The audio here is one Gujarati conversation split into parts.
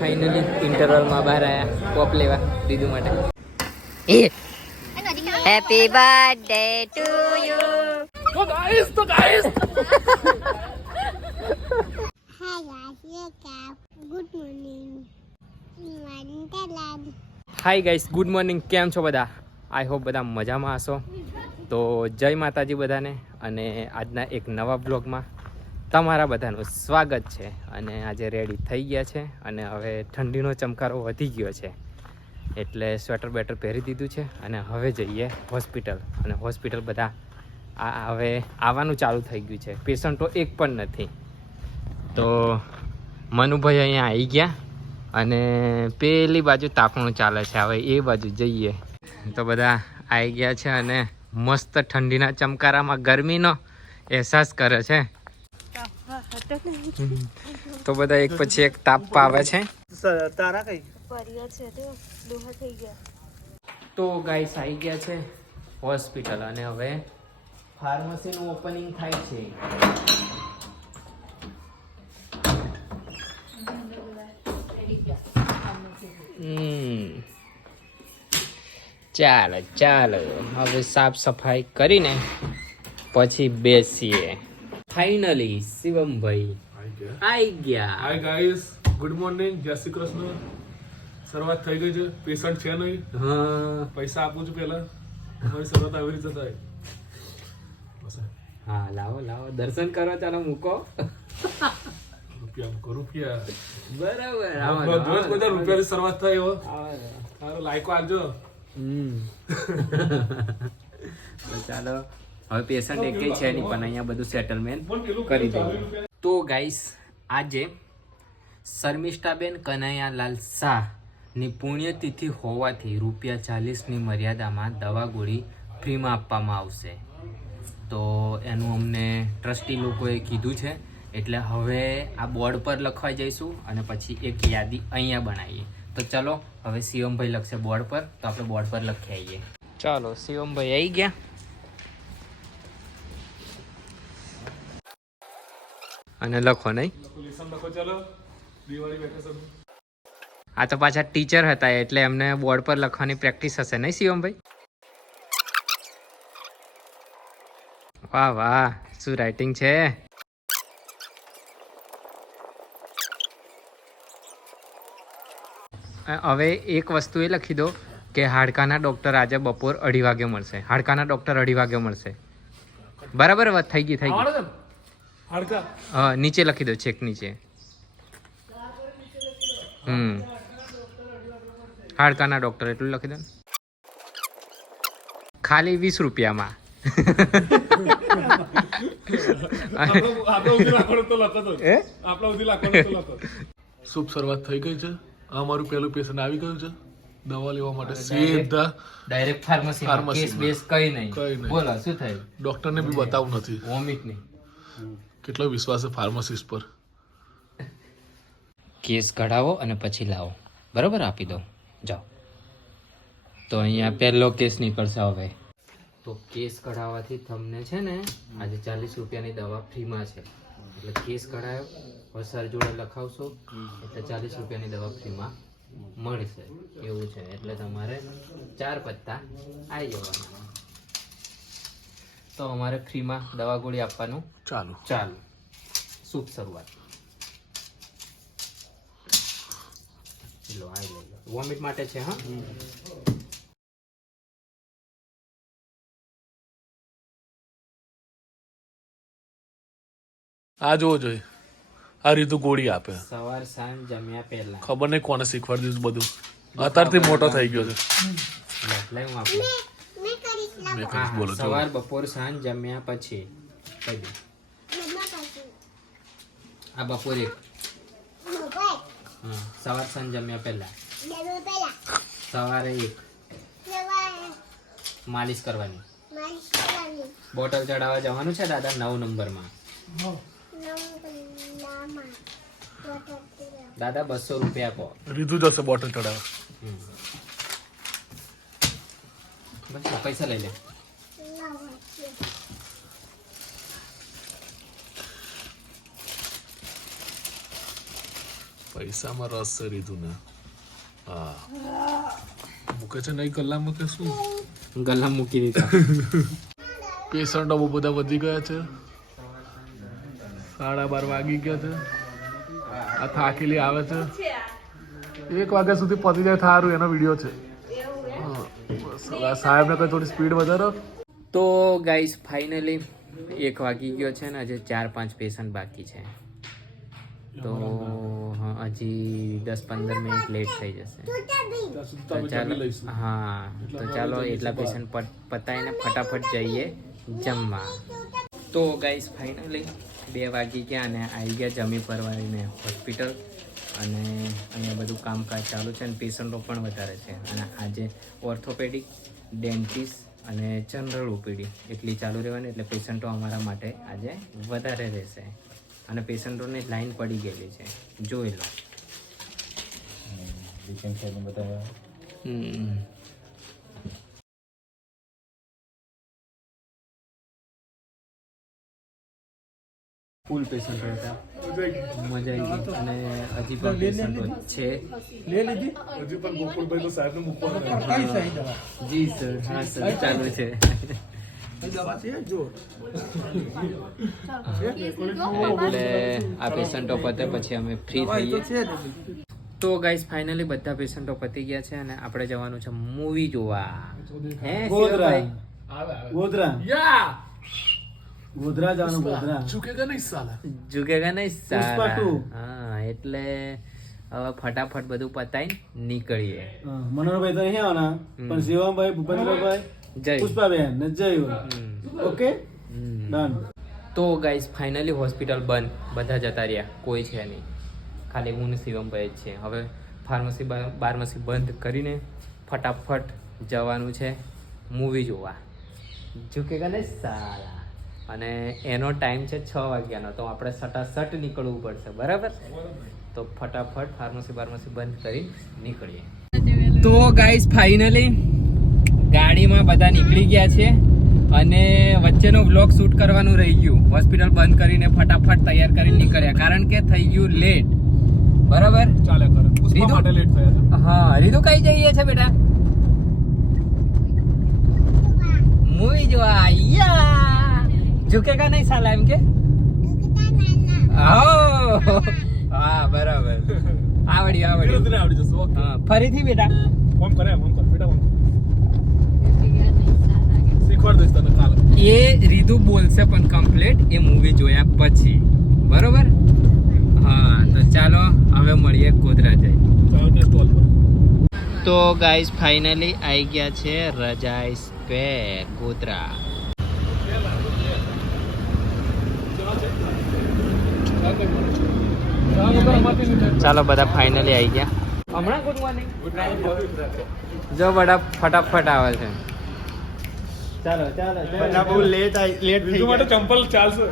ફાઇનલી ઇન્ટરવલમાં બહાર આવ્યા પોપ લેવા દીદુ માટે. Happy birthday to you. તો guys hi guys, good morning. કેમ છો બધા? આઈ હોપ બધા મજામાં હશો. તો જય માતાજી બધાને, અને આજના એક નવા બ્લોગમાં તમારા બધાનું સ્વાગત છે. અને આજે રેડી થઈ ગયા છે, અને હવે ઠંડીનો ચમકારો વધી ગયો છે, એટલે સ્વેટર બેટર પહેરી દીધું છે, અને હવે જઈએ હોસ્પિટલ. અને હોસ્પિટલ બધા હવે આવવાનું ચાલુ થઈ ગયું છે. પેશન્ટો એક પણ નથી. તો મનુભાઈ અહીંયા આવી ગયા, અને પેલી બાજુ તાપણું ચાલે છે. હવે એ બાજુ જઈએ. તો બધા આવી ગયા છે, અને મસ્ત ઠંડીના ચમકારામાં ગરમીનો અહેસાસ કરે છે. તો બધા એક પછી એક તાપ પાવે છે. તો ગાઈસ આવી ગયા છે હોસ્પિટલ, અને હવે ફાર્મસીનું ઓપનિંગ થાય છે. ચાલો હવે સાફ સફાઈ કરીને પછી બેસીએ. ફાઇનલી શિવમભાઈ આવી ગયા. હાય ગાઈસ, ગુડ મોર્નિંગ, જય શ્રી કૃષ્ણ. શરૂઆત થઈ ગઈ છે. પેશન્ટ છે નહીં. હા, પૈસા આપું છું પહેલા. અમારી શરૂઆત આવી રીતે થાય. હા, લાવો દર્શન કરો. ચાલો મૂકો. રૂપિયા બરાબર. રૂપિયાની શરૂઆત થાય. એવો લાયકો આપજો. તો ચાલો, હવે પેશન્ટ એક છે નહીં, પણ અહીંયા બધું સેટલમેન્ટ કરી દઈએ. તો ગાઈસ, આજે શર્મિષ્ઠાબેન કનૈયાલાલ શાહની પુણ્યતિથિ હોવાથી ₹40ની મર્યાદામાં દવા ગોળી ફ્રીમાં આપવામાં આવશે. તો એનું અમને ટ્રસ્ટી લોકોએ કીધું છે, એટલે હવે આ બોર્ડ પર લખવા જઈશું, અને પછી એક યાદી અહીંયા બનાવીએ. તો ચલો, હવે શિવમભાઈ લખશે બોર્ડ પર, તો આપણે બોર્ડ પર લખી આવીએ. ચાલો, શિવમભાઈ આવી ગયા. અને લખો નહીં. આ તો પાછા ટીચર હતા, એટલે એમને બોર્ડ પર લખવાની પ્રેક્ટિસ હશે નહીં શિવમભાઈ? વાહ વાહ, શું રાઇટિંગ છે. હવે એક વસ્તુ એ લખી દો કે હાડકાના ડૉક્ટર આજે બપોર 2:30 વાગે મળશે. હાડકાના ડૉક્ટર 2:30 વાગે મળશે. બરાબર વાત થઈ ગઈ. હા, નીચે લખી દો, છેક નીચે. હાડકાના ડૉક્ટર એટલું લખી દો. ખાલી 20 રૂપિયામાં. શુભ શરૂઆત થઈ ગઈ છે. અમારું પહેલું પેશન્ટ આવી ગયું છે દવા લેવા માટે. સીધા ડાયરેક્ટ ફાર્મસી. કેસ બેસ કઈ નહીં. બોલો શું થયું? ડોક્ટરને બી બતાવવું નથી. વોમિટ નહીં. કેટલો વિશ્વાસ છે ફાર્માસિસ્ટ પર. કેસ કઢાવો અને પછી લાવો. બરાબર, આપી દો, જાઓ. તો અહીંયા પહેલો કેસ નીકળશે હવે. તો કેસ કઢાવવાથી તમને છે ને આજે 40 રૂપિયાની દવા ફ્રીમાં છે. એટલે કેસ કઢાયો, હવે સર જોડે લખાવશો એટલે 40 રૂપિયાની દવા ફ્રીમાં મળશે. એવું છે, એટલે તમારે 4 પત્તા આવી જવાના. તો અમારે ફ્રીમાં દવા ગોળી આપવાનું ચાલુ. શુભ શરૂઆત. લો, આ લઈ લો. વોમિટ માટે છે. હા, આ જોવો જોઈએ. આ રીતું ગોળી આપે. સવાર સાંજ જમ્યા પહેલા. ખબર નહીં કોને શીખવાડી દીધું બધું. અત્યારથી મોટો થઈ ગયો છે. બોલો. સવાર બપોર સાંજ જમ્યા પછી. આ બપોરે. હા, સવાર સાંજ જમ્યા પહેલા. સવારે 1 માલિશ કરવાની. બોટલ ચડાવવા જવાનું છે દાદા 9 નંબરમાં. દાદા 200 રૂપિયા આપો. રીધું જશે બોટલ ચડાવવા. બસ, પૈસા લઈ લે. પૈસામાં રસ છે રીધું ને. હા મૂકે છે નહીં કલાકમાં કે શું? ગલ્લા મૂકી દીધા. પેશન્ટો બહુ બધા વધી ગયા છે. 12:30 વાગી ગયા છે. આ થાકેલી આવે છે. 1 વાગ્યા સુધી પતી જાય થારું એનો વિડીયો છે. બસ હવે સાહેબને કહે થોડી સ્પીડ વધારો. તો ગાઈસ ફાઇનલી 1 વાગી ગયો છે ને હજી 4-5 પેશન્ટ બાકી છે. તો હા હજી 10-15 મિનિટ લેટ થઈ જશે. તો ચાલો હા તો ચાલો એટલા પેશન્ટ પતાવીને ફટાફટ જઈએ જમવા. તો ગાઈસ ફાઇનલી 2 વાગી ગયા અને આવી ગયા જમી પરવારીને હોસ્પિટલ. અને અહીંયા બધું કામકાજ ચાલુ છે અને પેશન્ટો પણ વધારે છે. અને આજે ઓર્થોપેડિક, ડેન્ટિસ્ટ અને જનરલ ઓપીડી એટલી ચાલુ રહેવાની, એટલે પેશન્ટો અમારા માટે આજે વધારે રહેશે. અને પેશન્ટોની લાઈન પડી ગયેલી છે, જોઈ લો. ફૂલ પેશન્ટો હતા, મજા આવી ગઈ. અને હજી પણ પેશન્ટો છે. હજી પણ ગોકુળભાઈ તો સાહેબને મૂકવાના. જી સર, હા સર, ચાલુ છે. એટલે આ પેશન્ટો પતે પછી અમે ફ્રી થઈએ. તો ગાઈસ ફાઇનલી બધા પેશન્ટો પતી ગયા છે અને આપણે જવાનું છે મૂવી જોવા. હે ગોધરા યા ગોધરા જવાનું. ગોધરા ઝુકેગા નહીં સાલા. ઝુકેગા નહીં પુષ્પા સાલા. 2. હા એટલે હવે ફટાફટ બધું પતાઈ નીકળીએ. મનોહરભાઈ તો નહીં આવવાના, પણ શિવમભાઈ, ભૂપેન્દ્રભાઈ, જય પુષ્પાબેન ને જય. Okay done. તો ગાઈસ ફાઇનલી હોસ્પિટલ બંધ, બધા જતા રહ્યા, કોઈ છે નહીં, ખાલી હું ને શિવમભાઈ જ છે. હવે ફાર્મસી બંધ કરીને ફટાફટ જવાનું છે મૂવી જોવા. ઝુકેગા ને સાલા. અને એનો ટાઈમ છે 6 વાગ્યાનો, તો આપણે સટાસટ નીકળવું પડશે, બરાબર? તો ફટાફટ ફાર્મસી બંધ કરી નીકળીએ. તો ગાઈસ ફાઇનલી ગાડીમાં બધા નીકળી ગયા છે અને વચ્ચેનો વ્લોગ શૂટ કરવાનું રહી ગયું. હોસ્પિટલ બંધ કરીને ફટાફટ તૈયાર કરીને નીકળ્યા, કારણ કે થઈ ગયું લેટ. બરાબર, ચાલે કરે. પુષ્પા માટે લેટ થયા છે. હા રીતુ કઈ જઈએ છે બેટા? મૂવી જોવા. યા ઝુકેગા નહીં સાલા એમ કે. હા બરાબર, આવડી જશે. ઓકે હા ફરીથી બેટા. ફોન કરે બેટા, ફોન શીખવાડ દઈશ તને કાલે. એ રીતુ બોલશે પણ કમ્પ્લીટ એ મૂવી જોયા પછી, બરોબર? હા તો ચાલો હવે મળીએ ગોધરા જઈ. તો ગાઈસ ફાઇનલી આવી ગયા છે રજા સ્પેર ગોધરા. ચાલો બધા ફાઇનલી આવી ગયા. હમણાં ગુડ મોર્નિંગ. જો બધા ફટાફટ આવે છે. ચાલો બધા બહુ લેટ થઈ માટે ચંપલ ચાલશે.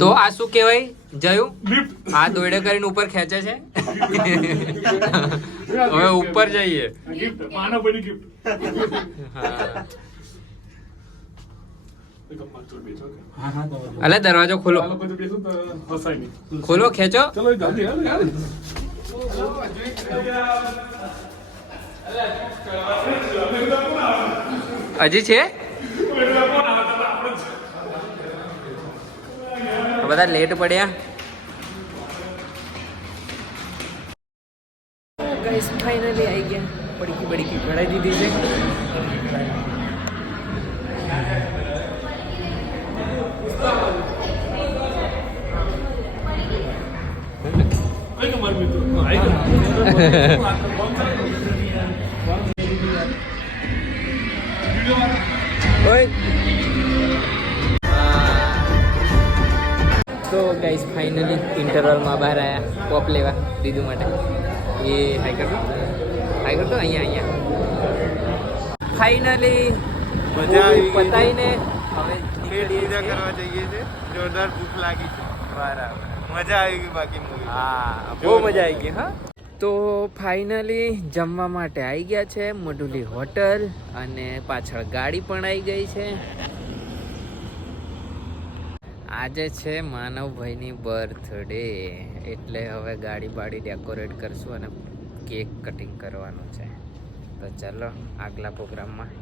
તો આ શું કહેવાય જયું? આ દોડે કરીને ઉપર ખેંચે છે. હવે ઉપર જઈએ. હા અલે દરવાજો ખોલો, ખોલો, ખેંચો. હજી છે બધા લેટ પડ્યા. ગાઈસ ફાઇનલી આવી ગયા. બડીકી કઢાઈ દીધી છે. તો ગાઈસ ફાઇનલી ઇન્ટરવલમાં બહાર આવ્યા પોપ લેવા દીધું માટે. એ હાઈ કરતો અહીંયા ફાઇનલી પતાવીને હવે કરવા જઈએ છે. જોરદાર ભૂખ લાગી છે. બરાબર, મજા આવી ગઈ બાકી મૂવી. હા બહુ મજા આવી ગઈ. હા તો ફાઇનલી જમવા માટે આવી ગયા છે મઢુલી હોટલ અને પાછળ ગાડી પણ આવી ગઈ છે. આજે છે માનવભાઈની બર્થડે એટલે હવે ગાડી બાડી ડેકોરેટ કરશું અને કેક કટિંગ કરવાનું છે. તો ચાલો આગલા પ્રોગ્રામમાં.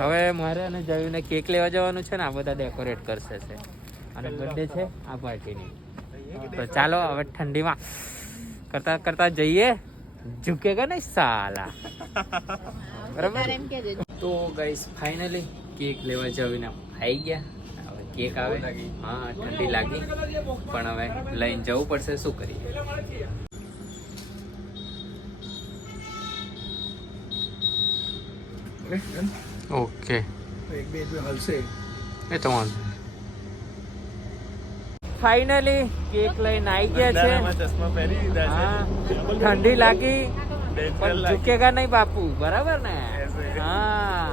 હવે મારે અને જયુને કેક લેવા જવાનું છે ને, આ બધા ડેકોરેટ કરશે છે અને બર્થડે છે આ પાર્ટીની. તો ચાલો હવે ઠંડીમાં કરતા કરતા જઈએ. ઝુકેગા નહીં સાલા. બરાબર. તો ગાઈસ ફાઇનલી કેક લેવા જઈને આવી ગયા. હવે કેક આવે. હા ઠંડી લાગી પણ હવે લઈને જવું પડશે. શું કરીએ. ઓકે એ તો વાંધો. ફાઇનલી કેક લઈને આવી ગયા છે. હા ઠંડી લાગી પણ ઝુકેગા નહીં બાપુ. બરાબર ને. હા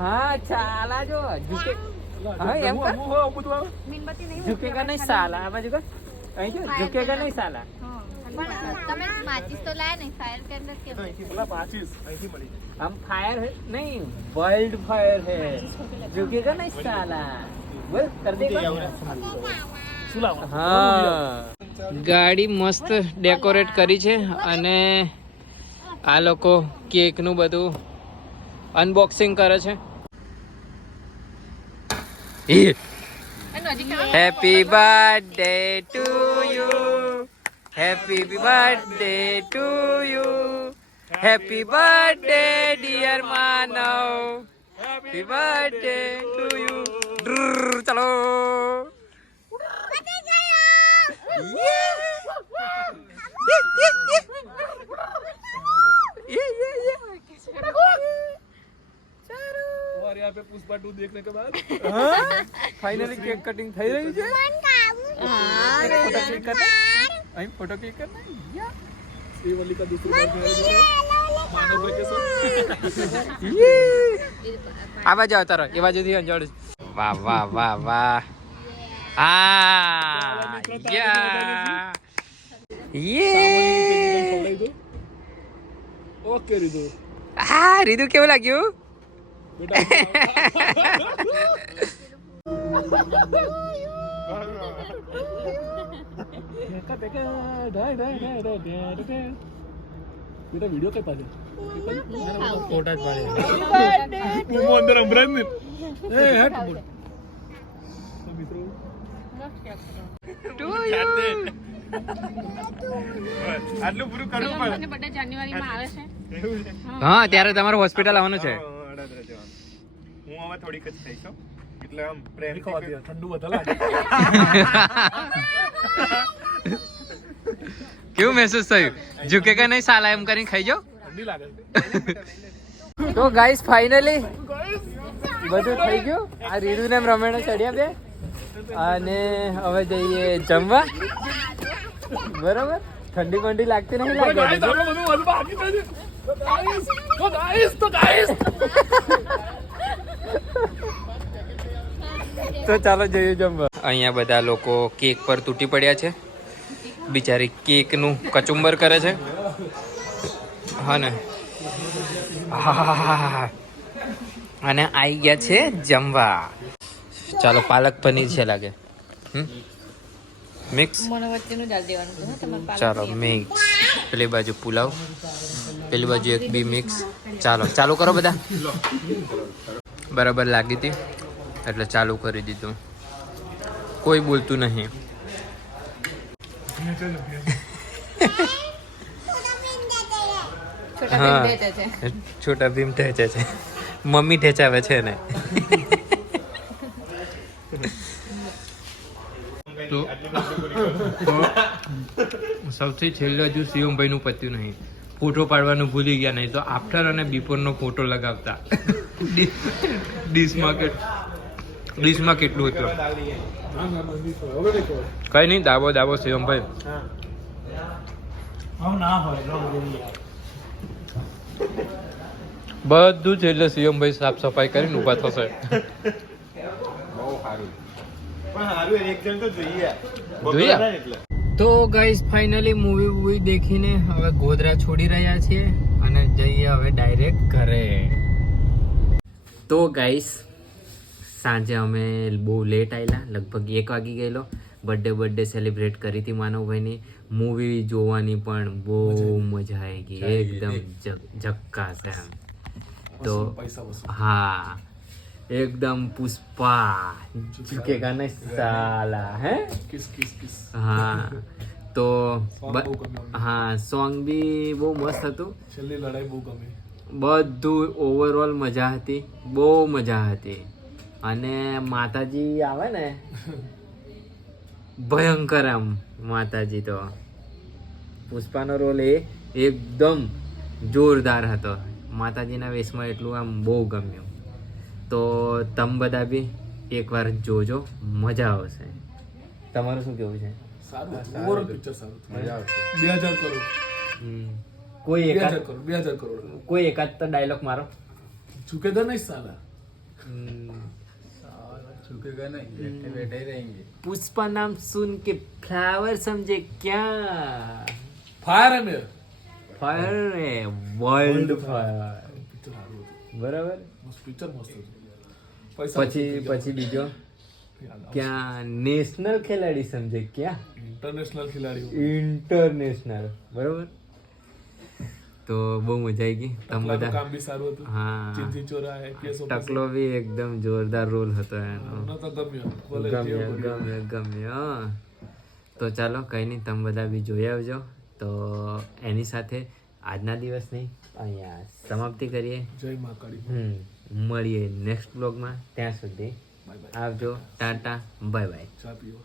હા ચાલા જો ઝુકે. હા એમ કર. ઝુકેગા નહીં સાલા. આ બાજુ કર. અહીં જો ઝુકેગા નહીં સાલા. તમે માચિસ તો લાયા નહીં, ફાયર કેન્ડલ કેમ? हम फायर है नहीं, वर्ल्ड फायर है. झुकेगा नहीं साला. बोल कर देगा. હા ગાડી મસ્ત ડેકોરેટ કરી છે અને આ લોકો કેક નું બધું અનબોક્સિંગ કરે છે. Happy birthday to you. Happy birthday to you. Happy birthday dear Manav. Happy birthday to you. ચલો. और यहाँ पे पुष्पा 2 देखने के बाद फाइनली केक कटिंग થઈ રહી છે. फोटो क्लिक करना. અહીં फोटो क्लिक करना. श्रीवल्ली का दूसरी बार मानव भाई के साथ. આ બાજુ આવતા રહો. એ બાજુથી અંજાડું. વાહ વાહ વાહ વાહ. આ યા યે. ओके रिदु આ રીદુ કેવું લાગ્યું? बेटा वीडियो कहीं पाले ફોટા જ પાડે. वो अंदर अमरान ने ए हट बोल तो मित्रों ટુ યુ. આટલું પૂરું કરવું પડે. બર્થડે જાન્યુઆરીમાં આવે છે. હા ત્યારે તમારું હોસ્પિટલ આવવાનું છે. હું હવે થોડીક જ થઈશ હો. એટલે આમ પ્રેમ खवा दिया ठंडू बता लागे કેવું મહેસૂસ થયું? ઝુકેગા નહીં સાલા એમ કરીને ખાઈ જાઓ. ठंडी लागे તો ગાઈસ ફાઇનલી બધું થઈ ગયું. આ રીડુ ને રમેણ ચડ્યા બે અને હવે જઈએ જમવા. બરાબર. ઠંડી બંડી લાગતી નહીં લાગે. તો ચાલો જઈએ જમવા. અહીંયા બધા લોકો કેક પર તૂટી પડ્યા છે. બિચારી કેક નું કચુંબર કરે છે. હા ને. અને આવી ગયા છે જમવા. ચાલો પાલક પનીર છે લાગે. મિક્સ. મને વચ્ચેનું ડાલ દેવાનું છે તમારે. ચાલો મિક્સ. પેલી બાજુ પુલાવ, પેલી બાજુ એક બી મિક્સ. ચાલો ચાલુ કરો બધા. બરાબર લાગી હતી એટલે ચાલુ કરી દીધું. કોઈ બોલતું નહીં. હા છોટા ભીમ ઠેચે છે. મમ્મી ઠેચાવે છે ને. તો સૌથી છેલ્લે હજુ શિવમભાઈ નું પત્યું નહીં. ફોટો પાડવાનું ભૂલી ગયા, નહીં તો આફ્ટર અને બિફોર નો ફોટો લગાવતા. ડીશમાં કેટલું હતું. કઈ નહીં. દાબો દાબો શિવમભાઈ. બધું છેલ્લે શિવમભાઈ સાફ સફાઈ કરીને ઊભા થશે. જોઈએ. તો ગાઈસ ફાઇનલી મૂવી દેખીને હવે ગોધરા છોડી રહ્યા છીએ અને જઈએ હવે ડાયરેક્ટ ઘરે. તો ગાઈસ સાંજે અમે બહુ લેટ આવેલા, લગભગ 1 વાગી ગયેલો. બર્થડે સેલિબ્રેટ કરી હતી માનવભાઈની. મૂવી જોવાની પણ બહુ મજા આવી ગઈ, એકદમ ઝક્કાસ એમ. તો પૈસા વસૂલ. હા, एकदम पुष्पा झुकेगा नहीं साला है. Kiss kiss kiss. हाँ तो Song બહુ ગમ્યું અમને. હા સોંગ બી બહુ મસ્ત હતું. છેલ્લી લડાઈ બહુ ગમી. બધું ઓવરઓલ મજા હતી, બહુ મજા હતી. અને માતાજી આવે ને ભયંકર આમ માતાજી તો પુષ્પાનો રોલ એ એકદમ જોરદાર હતો. માતાજીના વેશમાં એટલું આમ બહુ ગમ્યું. તો તમે બધા બી એકવાર જોજો, મજા આવશે. તમારું શું કેવું છે? સારું ઓવરઓલ પિક્ચર સારું હતું. મજા આવશે. 2000 કરોડ. કોઈ 2000 એકાદ કરોડ 2000 કરોડ. કોઈ એકાદ તો ડાયલોગ મારો. झुकेगा नहीं साला. झुकेगा नहीं, बैठे बैठे ही रहेंगे. पुष्पा नाम सुन के फ्लावर समझे क्या? ફાયર હે મેર. Fire world fire. પિક્ચર સારું હતું. બરાબર. મસ્ત પિક્ચર મસ્ત હતું. પૈસા પછી બીજો ક્યાં નેશનલ ખેલાડી સમજે ક્યાં ઇન્ટરનેશનલ ખેલાડી. ઇન્ટરનેશનલ. બરાબર. તો બહુ મજા આવી ગઈ. તમે બધા કામ બી સારું હતું. હા ચિંતી ચોરા હે કેસ ટકલો બી એકદમ જોરદાર રોલ હતો એનો. તો ગમ્યો. ભલે ગમ્યો. તો ચાલો કઈ નહીં, તમે બધા બી જોઈ આવજો. તો એની સાથે આજના દિવસની અહીંયા સમાપ્તિ કરીએ. જય મહાકાળી. મળીએ નેક્સ્ટ બ્લોગમાં. ત્યાં સુધી બાય બાય. આવજો. Tata bye bye. ચા પીઓ.